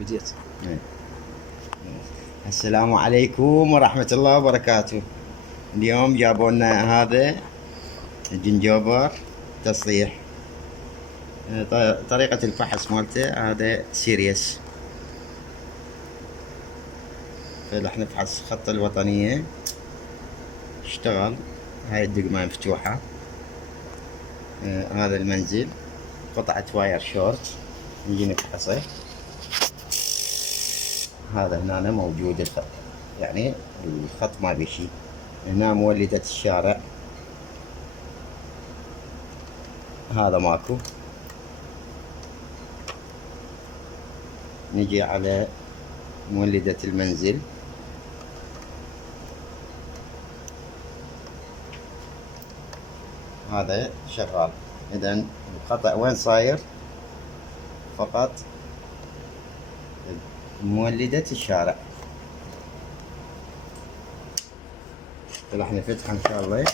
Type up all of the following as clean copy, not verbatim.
بديت. السلام عليكم ورحمة الله وبركاته. اليوم جابوا لنا هذا الجنجوبر تصليح. طريقة الفحص مالته هذا سيريس، فراح نفحص خط الوطنية. اشتغل، هاي الدقمة مفتوحة. هذا المنزل، قطعة واير شورت نجي نفحصه. هذا هنا موجود الخط، يعني الخط ما بيشي. هنا مولدة الشارع، هذا ماكو. نجي على مولدة المنزل، هذا شغال. إذن القطع وين صاير؟ فقط مولدة الشارع. راح نفتحه إن شاء الله.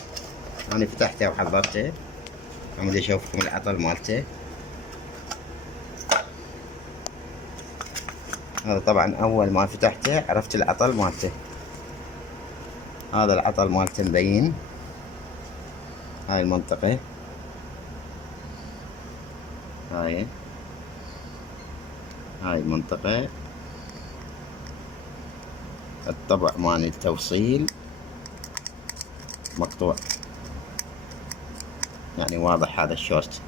أنا فتحته وحضرته، عم أشوفكم العطل مالته. هذا طبعا أول ما فتحته عرفت العطل مالته. هذا العطل مالته مبين، هاي المنطقة، هاي المنطقة. الطبع مال التوصيل مقطوع، يعني واضح هذا الشورت.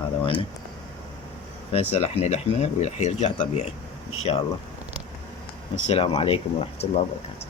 هذا وينه، فهسه راح نلحمه وراح يرجع طبيعي إن شاء الله. السلام عليكم ورحمة الله وبركاته.